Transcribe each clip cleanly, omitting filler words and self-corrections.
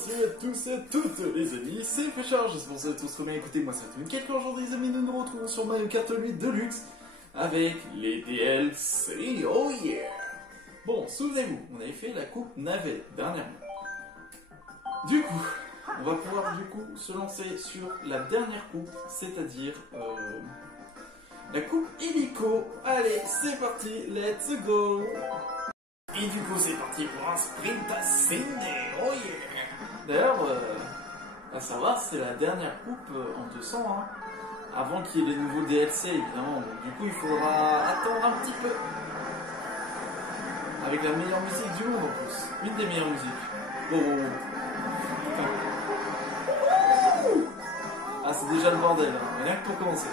Salut à tous et à toutes les amis, c'est Pêcheur, j'espère que vous allez tous très bien. Écoutez, moi ça fait quelques jours les amis, nous nous retrouvons sur Mario Kart 8 Deluxe avec les DLC, oh yeah. Bon, souvenez-vous, on avait fait la coupe navette dernièrement. Du coup, on va pouvoir du coup se lancer sur la dernière coupe, c'est-à-dire la coupe hélico. Allez, c'est parti, let's go. Et du coup, c'est parti pour un sprint à Sydney, oh yeah. D'ailleurs, à savoir, c'est la dernière coupe en 200, hein, avant qu'il y ait les nouveaux DLC, évidemment. Donc, du coup, il faudra attendre un petit peu. Avec la meilleure musique du monde, en plus. Une des meilleures musiques. Oh, oh, oh. Ah, c'est déjà le bordel, hein. Rien que pour commencer.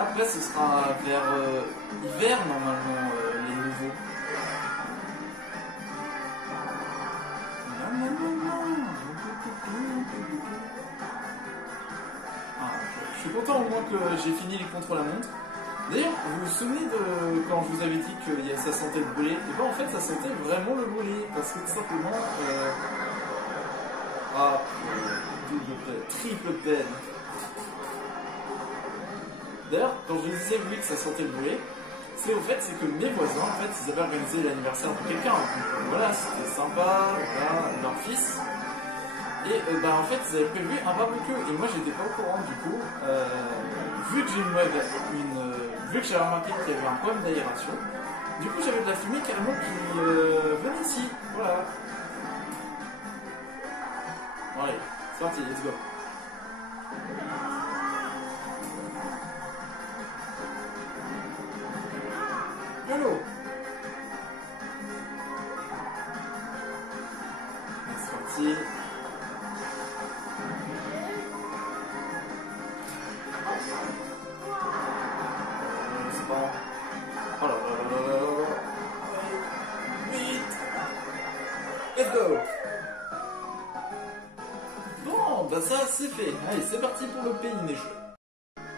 Après, ce sera vers hiver, normalement, les nouveaux. Ah, je suis content au moins que j'ai fini les contre-la-montre. D'ailleurs, vous vous souvenez de quand je vous avais dit que ça sentait le brûlé? Et bien en fait, ça sentait vraiment le brûlé. Parce que tout simplement... double peine, triple peine. D'ailleurs, quand je disais oui que ça sentait le brûlé, c'est au fait, c'est que mes voisins, en fait, ils avaient organisé l'anniversaire de quelqu'un. Voilà, c'était sympa, voilà, leur fils. Et en fait, ils avaient prévu un barbecue. Et moi, j'étais pas au courant, du coup, vu que vu que j'avais remarqué qu'il y avait un problème d'aération, du coup, j'avais de la fumée carrément qui venait ici. Voilà. Bon, allez, c'est parti, let's go. Hello. C'est parti. C'est bon. Oh là là là là là là. Vite. Let's go. Bon, bah ça c'est fait. Allez, c'est parti pour le pays des jeux.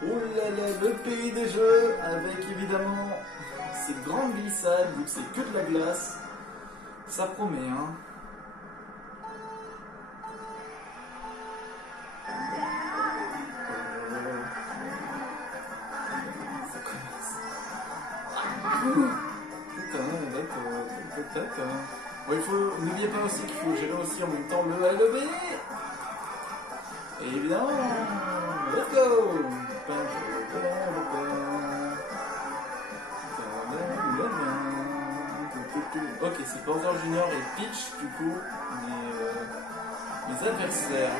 Oh là là, le pays des jeux, avec évidemment... ces grandes glissades, vu que c'est que de la glace, ça promet, hein. Ça commence. Bon, il faut, n'oubliez pas aussi qu'il faut gérer aussi en même temps le A et le B. Et évidemment, let's go. Ok, c'est Bowser Junior et Peach, du coup, mes adversaires.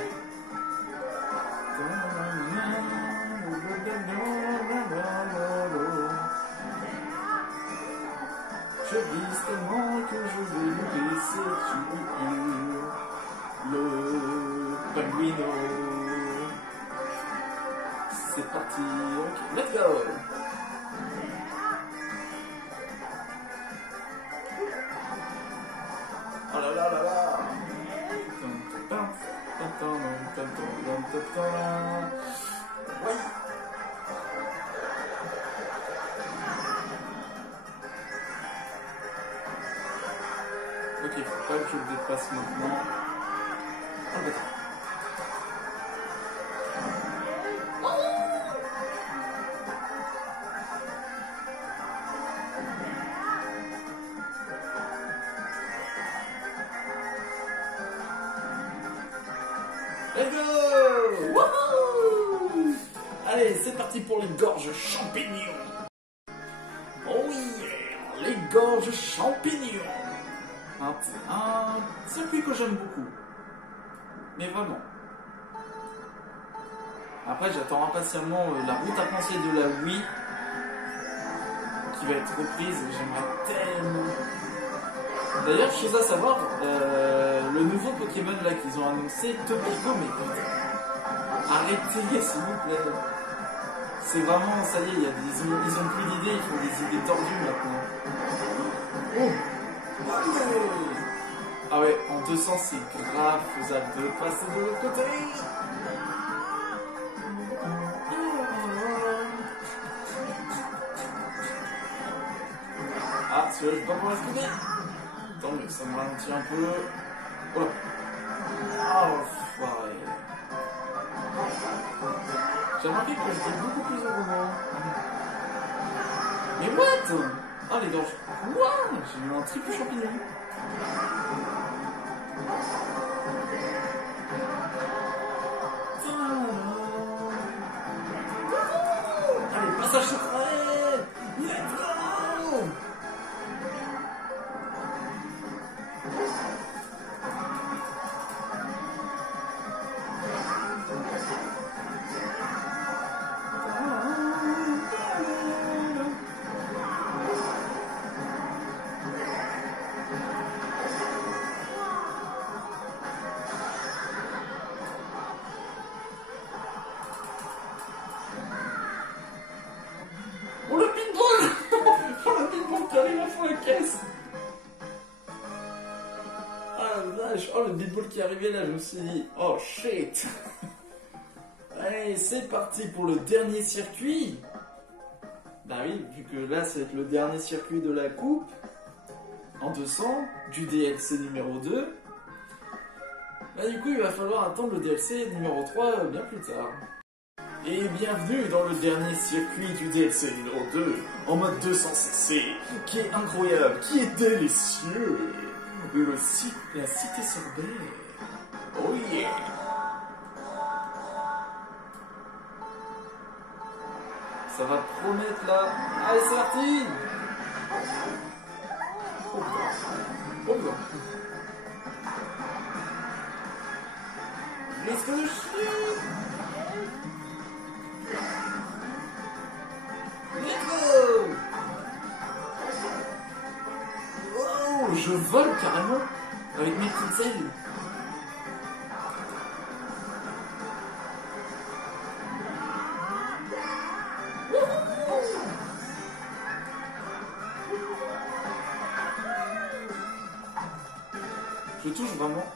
Je glisse tellement que je vais nous laisser tuer le Pinguino. C'est parti, ok, let's go. Oh là là là là. Oui. Ok, faut pas que je le dépasse maintenant. Ah bah let's go! Wouhou! Allez, c'est parti pour les gorges champignons. Oh yeah! Les gorges champignons. Un circuit que j'aime beaucoup. Mais vraiment. Après, j'attends impatiemment la route à penser de la Wii qui va être reprise. J'aimerais tellement... D'ailleurs, chose à savoir, le nouveau Pokémon là qu'ils ont annoncé, Topico, mais putain, arrêtez s'il vous plaît. C'est vraiment, ça y est, ils ont plus d'idées, ils font des idées tordues maintenant. Oh, Ah ouais, en 200 c'est grave faisable de passer de l'autre côté. Ah, celui-là je vais pas pouvoir esquiver. Attends, mais ça me ralentit un peu. Oh là. Ah, foiré. J'ai remarqué que j'étais beaucoup plus au moment. Mais what? Ah, les dangers. What? J'ai eu un triple champignon. Allez, passage secret. Let's go. Oh le pinball. Oh le pinball qui arrive à fond la caisse. Ah la vache. Oh le pinball qui est arrivé là, je me suis dit, oh shit. Allez, c'est parti pour le dernier circuit. Bah oui, vu que là c'est le dernier circuit de la coupe en 200 du DLC numéro 2. Bah du coup il va falloir attendre le DLC numéro 3 bien plus tard. Et bienvenue dans le dernier circuit du DLC numéro 2 en mode 200cc, qui est incroyable, qui est délicieux. La cité Sorbet. Oh yeah. Ça va promettre là. Allez, c'est parti. Oh putain. Oh putain. Laisse que je suis. Let's go. Oh, je vole carrément avec mes petites ailes. Je touche vraiment.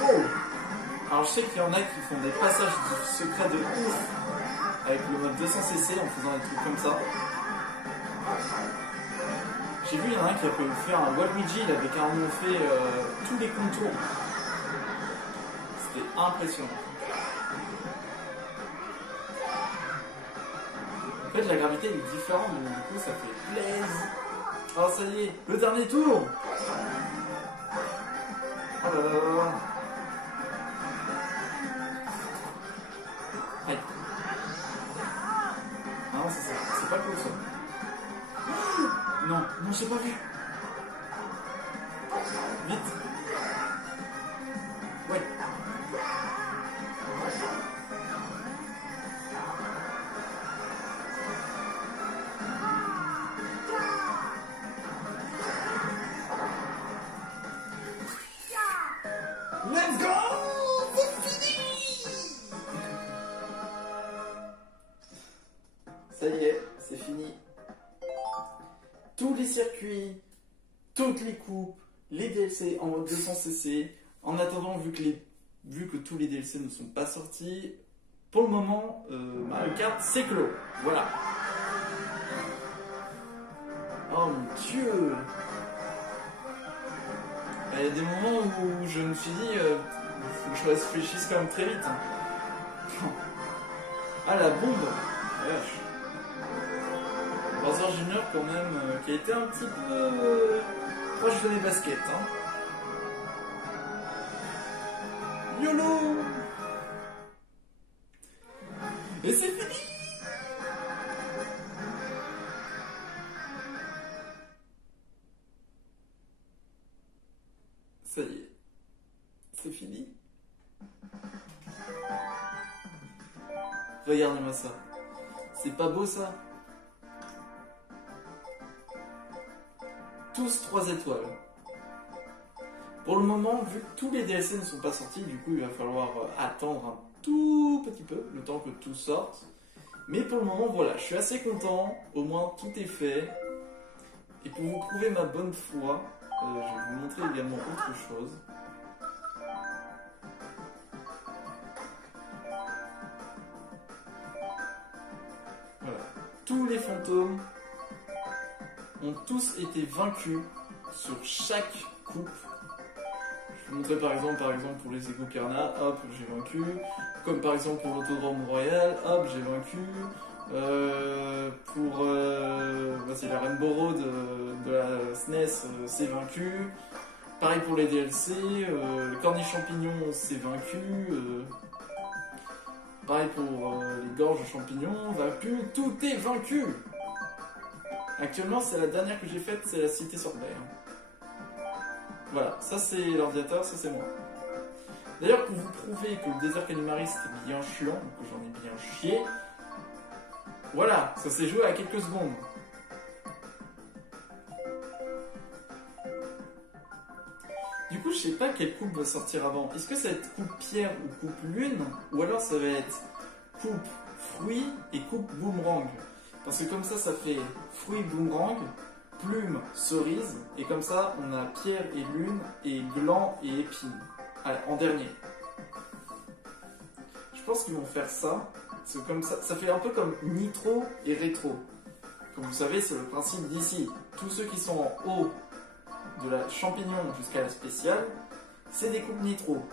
Oh. Alors je sais qu'il y en a qui font des passages secrets de ouf avec le mode 200cc en faisant des trucs comme ça. J'ai vu, il y en a un qui a pu faire un Waluigi avec carrément fait tous les contours. C'était impressionnant. En fait, la gravité elle est différente, donc du coup, ça fait plaisir. Oh, ça y est, le dernier tour. Oh là là là là. Aïe. Ah non, c'est ça, c'est pas cool ça. Non, non, j'ai pas vu. Vite. Ouais. Let's go! C'est fini! Ça y est, c'est fini. Tous les circuits, toutes les coupes, les DLC en mode 200cc. En attendant, vu que tous les DLC ne sont pas sortis, pour le moment, Mario Kart c'est clos. Voilà. Oh mon dieu! Il y a des moments où je me suis dit, il faut que je réfléchisse quand même très vite. Ah la bombe! Wesh. Bowser Junior quand même, qui a été un petit peu proche de mes baskets. Hein. YOLO! Et c'est fini! Ça y est, c'est fini. Regardez-moi ça. C'est pas beau ça? Tous 3 étoiles. Pour le moment, vu que tous les DLC ne sont pas sortis, du coup il va falloir attendre un tout petit peu, le temps que tout sorte. Mais pour le moment, voilà, je suis assez content. Au moins, tout est fait. Et pour vous prouver ma bonne foi, je vais vous montrer également autre chose. Voilà. Tous les fantômes ont tous été vaincus sur chaque coupe. Je vous montrer par exemple pour les Ego Carna, hop, j'ai vaincu. Comme par exemple pour l'Autodrome Royal, hop, j'ai vaincu. C'est la Rainbow Road de la SNES, c'est vaincu. Pareil pour les DLC, le Corniche Champignon, c'est vaincu. Pareil pour les Gorges Champignons, vaincu. Tout est vaincu! Actuellement, c'est la dernière que j'ai faite, c'est la Cité Sorbaire. Voilà, ça c'est l'ordinateur, ça c'est moi. D'ailleurs, pour vous prouver que le désert Kalimari c'était bien chiant, que j'en ai bien chié, voilà, ça s'est joué à quelques secondes. Du coup, je sais pas quelle coupe va sortir avant. Est-ce que ça va être coupe pierre ou coupe lune? Ou alors ça va être coupe fruit et coupe boomerang? Parce que comme ça fait fruit boomerang, plume cerise, et comme ça on a pierre et lune, et gland et épine. Allez, en dernier. Je pense qu'ils vont faire ça, parce que comme ça fait un peu comme nitro et rétro. Comme vous savez, c'est le principe d'ici. Tous ceux qui sont en haut de la champignon jusqu'à la spéciale, c'est des coupes nitro.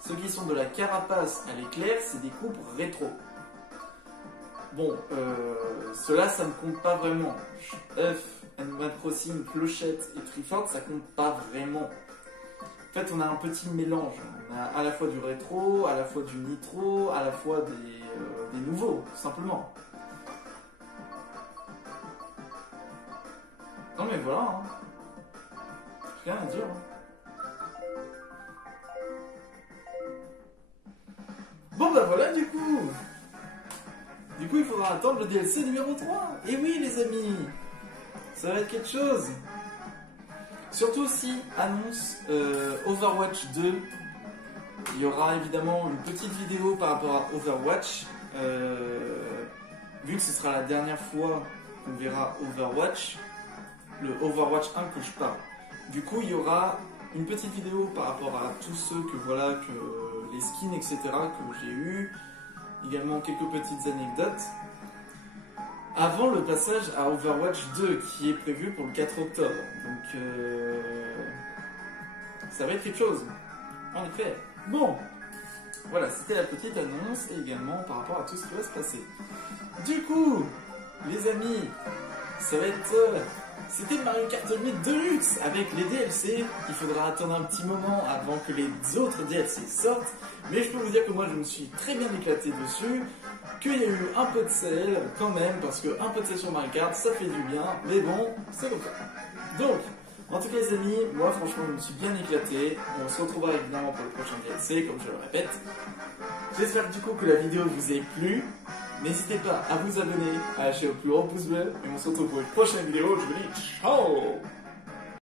Ceux qui sont de la carapace à l'éclair, c'est des coupes rétro. Bon, cela, ça ne compte pas vraiment. Œuf, Animal Crossing, Clochette et Triford, ça compte pas vraiment. En fait, on a un petit mélange. On a à la fois du rétro, à la fois du nitro, à la fois des nouveaux, tout simplement. Non mais voilà, hein. Rien à dire. Bon bah voilà du coup. Il faudra attendre le DLC numéro 3. Et oui les amis, ça va être quelque chose. Surtout aussi, annonce Overwatch 2. Il y aura évidemment une petite vidéo par rapport à Overwatch. Vu que ce sera la dernière fois qu'on verra Overwatch, le Overwatch 1 que je parle. Du coup, il y aura une petite vidéo par rapport à tous ceux que les skins, etc. que j'ai eu. Également quelques petites anecdotes. Avant le passage à Overwatch 2 qui est prévu pour le 4 octobre. Donc ça va être quelque chose. En effet. Bon. Voilà, c'était la petite annonce et également par rapport à tout ce qui va se passer. Du coup, les amis, ça va être... C'était Mario Kart 8 Deluxe avec les DLC. Il faudra attendre un petit moment avant que les autres DLC sortent. Mais je peux vous dire que moi je me suis très bien éclaté dessus. Qu'il y a eu un peu de sel quand même. Parce que un peu de sel sur Mario Kart ça fait du bien. Mais bon, c'est comme ça. Donc, en tout cas les amis, moi franchement je me suis bien éclaté. On se retrouvera évidemment pour le prochain DLC comme je le répète. J'espère du coup que la vidéo vous ait plu. N'hésitez pas à vous abonner, à lâcher le plus gros pouce bleu, et on se retrouve pour une prochaine vidéo. Je vous dis ciao!